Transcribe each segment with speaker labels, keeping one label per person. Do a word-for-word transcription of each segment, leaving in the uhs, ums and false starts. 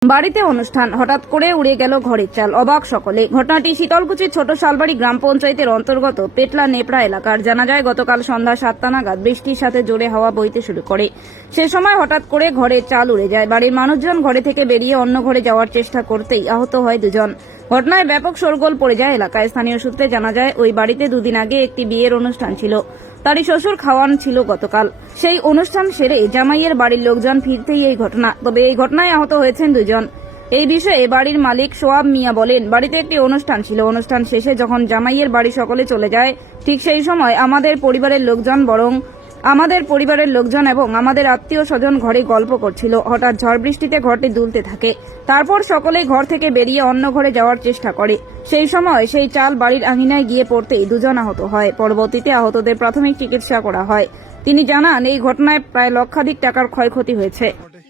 Speaker 1: বাড়িতে অনুষ্ঠান, হঠাৎ করে উড়ে গেল ঘরের চাল, অবাক সকলে। ঘটনাটি শীতলকুচির ছোট শালবাড়ি গ্রাম পঞ্চায়েতের অন্তর্গত পেটলা নেপড়া এলাকার। জানা যায় গতকাল সন্ধ্যা সাতটা নাগাদ বৃষ্টির সাথে জোরে হাওয়া বইতে শুরু করে। সে সময় হঠাৎ করে ঘরের চাল উড়ে যায়। বাড়ির মানুষজন ঘরে থেকে বেরিয়ে অন্য ঘরে যাওয়ার চেষ্টা করতেই আহত হয় দুজন। ঘটনায় ব্যাপক শোরগোল পড়ে যায় এলাকায়। স্থানীয় সূত্রে জানা যায় ওই বাড়িতে দুদিন আগে একটি বিয়ের অনুষ্ঠান ছিল। তারই শ্বশুর খাওয়ান ছিল গতকাল। সেই অনুষ্ঠান সেরে জামাইয়ের বাড়ির লোকজন ফিরতেই এই ঘটনা। তবে এই ঘটনায় আহত হয়েছেন দুজন। এই বিষয়ে বাড়ির মালিক সোয়াব মিয়া বলেন, বাড়িতে একটি অনুষ্ঠান ছিল। অনুষ্ঠান শেষে যখন জামাইয়ের বাড়ি সকলে চলে যায়, ঠিক সেই সময় আমাদের পরিবারের লোকজন বরং আমাদের পরিবারের লোকজন এবং আমাদের আত্মীয় স্বজন ঘরে গল্প করছিল। হঠাৎ ঝড় বৃষ্টিতে ঘরটি দুলতে থাকে। তারপর সকলেই ঘর থেকে বেরিয়ে অন্য ঘরে যাওয়ার চেষ্টা করে। সেই সময় সেই চাল বাড়ির আঙিনায় গিয়ে পড়তেই দুজন আহত হয়। পরবর্তীতে আহতদের প্রাথমিক চিকিৎসা করা হয়। তিনি জানান, এই ঘটনায় প্রায় লক্ষাধিক টাকার ক্ষয়ক্ষতি হয়েছে।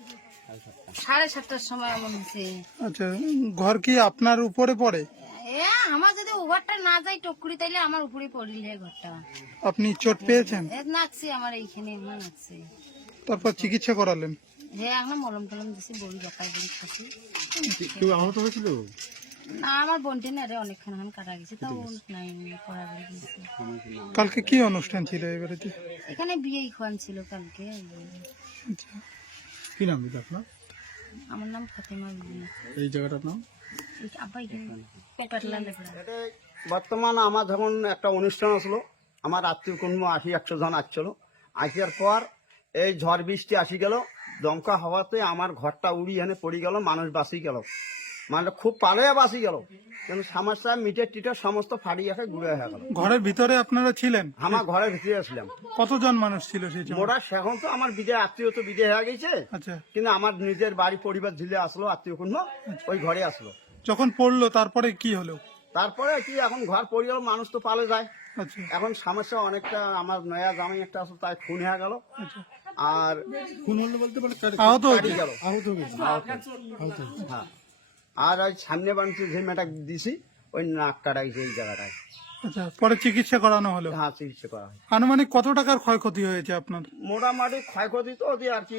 Speaker 2: সাড়ে সাতটার সময় এমন হয়েছে।
Speaker 3: আচ্ছা, ঘর কি আপনার উপরে পড়ে?
Speaker 2: এ আমার যদি উপরটা না যাই টকুরি তাইলে আমার উপরে পড়িলে ঘরটা।
Speaker 3: আপনি চোট পেয়েছেন?
Speaker 2: এ নাকছে আমার এইখানে এমন নাকছে।
Speaker 3: তারপর চিকিৎসা করালেন?
Speaker 2: হ্যাঁ, এখন মলম টলম দিছি, বড়ি জকাই বড়ি খাচ্ছি।
Speaker 4: কেউ আহত হয়েছিল?
Speaker 2: না, আমার বোনটি না রে অনেকক্ষণ এখন কাটা গেছে, তাও নাই পড়া করে গেছে।
Speaker 3: কালকে কি অনুষ্ঠান ছিল এই বাড়িতে?
Speaker 2: এখানে বিয়েই খাওয়ান ছিল কালকে।
Speaker 3: আচ্ছা,
Speaker 4: কি নাম দিদি আপনার?
Speaker 2: আমার নাম ফাতেমা বিবি।
Speaker 4: এই জায়গাটার নাম?
Speaker 2: আব্বা এখানে পেটলা লেপড়া।
Speaker 5: বর্তমান আমার যখন একটা অনুষ্ঠান আসলো, আমার আত্মীয় কুটুম্ব আশি একশো জন আসছিল। আসার পর এই ঝড় বৃষ্টি আসি গেল, দমকা হওয়াতে আমার ঘরটা উড়ি এনে পড়ে গেল, মানুষ বাঁচি গেল, মানে খুব পালে বাঁচি গেল। কিন্তু সমস্যা মিটার টিটার সমস্ত ফাড়ি এসে ঘুরে হয়ে গেল।
Speaker 3: ঘরের ভিতরে আপনারা ছিলেন?
Speaker 5: আমার ঘরের ভিতরে আসলাম।
Speaker 3: কতজন মানুষ ছিল সেই সময়?
Speaker 5: মোটা সেখন তো আমার বিদে আত্মীয় তো বিদে হয়ে গেছে,
Speaker 3: আচ্ছা,
Speaker 5: কিন্তু আমার নিজের বাড়ি পরিবার ঝিলে আসলো, আত্মীয় কুটুম্ব ওই ঘরে আসলো।
Speaker 3: যখন পড়লো তারপরে কি হলো?
Speaker 5: তারপরে কি এখন ঘর পড়ে গেল, মানুষ তো পালে যায়।
Speaker 3: আচ্ছা,
Speaker 5: এখন সমস্যা অনেকটা, আমার নয়া জামাই একটা আসলো, তাই খুন হয়ে গেল।
Speaker 3: আচ্ছা,
Speaker 5: আর
Speaker 4: খুন হলে বলতে পারে
Speaker 3: আহত হয়েছে?
Speaker 5: গেল
Speaker 4: আহত হয়েছে। আহত
Speaker 5: হ্যাঁ। আর ওই সামনে বাড়িতে যে মেয়েটা দিছি, ওই নাক কাটা গেছে এই জায়গাটায়।
Speaker 3: আচ্ছা, পরে চিকিৎসা করানো হলো?
Speaker 5: হ্যাঁ, চিকিৎসা করা হয়।
Speaker 3: আনুমানিক কত টাকার ক্ষয়ক্ষতি হয়েছে আপনার?
Speaker 5: মোটামুটি ক্ষয়ক্ষতি তো ওদের আর কি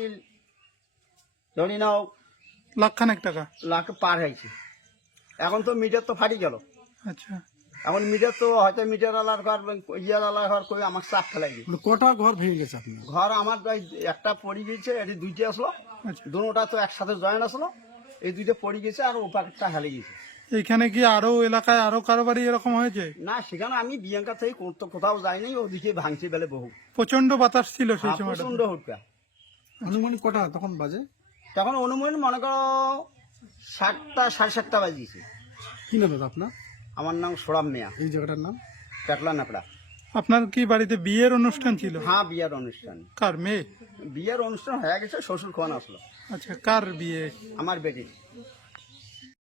Speaker 5: ধরি নাও
Speaker 3: লাখখানেক টাকা?
Speaker 5: লাখ পার হয়েছে। এখন তো মিটার তো ফাটি গেল।
Speaker 3: আচ্ছা,
Speaker 5: এখন মিটার তো হয়তো মিটার আলার ঘর ইয়ার আলার ঘর করে আমার চাপ ফেলাই দিই।
Speaker 4: মানে কটা ঘর ভেঙে গেছে আপনার?
Speaker 5: ঘর আমার ওই একটা পড়ে গেছে, এটি দুইটা আসলো,
Speaker 3: আচ্ছা।
Speaker 5: দুটোটা তো একসাথে জয়েন্ট আসলো, এই দুইটা পড়ে গেছে আর ওপারটা হেলে গেছে।
Speaker 3: এইখানে কি আরো এলাকায় আরো কারো বাড়ি এরকম হয়েছে?
Speaker 5: না, সেখানে আমি বিয়াঙ্কা থেকে কোথাও কোথাও যাইনি, ওদিকে ভাঙছে বেলে বহু।
Speaker 3: প্রচন্ড বাতাস ছিল সেই সময়?
Speaker 5: প্রচন্ড হুটকা।
Speaker 4: আনুমানিক কটা তখন বাজে?
Speaker 5: তখন অনুমান মনে করো সাতটা সাড়ে সাতটা বাজিয়েছে।
Speaker 4: কি নাম দাদা আপনার?
Speaker 5: আমার নাম সোরাম মিয়া,
Speaker 4: এই জায়গাটার নাম?
Speaker 5: পেটলা নাপড়া।
Speaker 3: আপনার কি বাড়িতে বিয়ের অনুষ্ঠান ছিল?
Speaker 5: হ্যাঁ, বিয়ের অনুষ্ঠান।
Speaker 3: কার মেয়ে?
Speaker 5: বিয়ের অনুষ্ঠান হয়ে গেছে, শ্বশুর খাওয়ান আসলো।
Speaker 3: আচ্ছা, কার বিয়ে?
Speaker 5: আমার বেটি।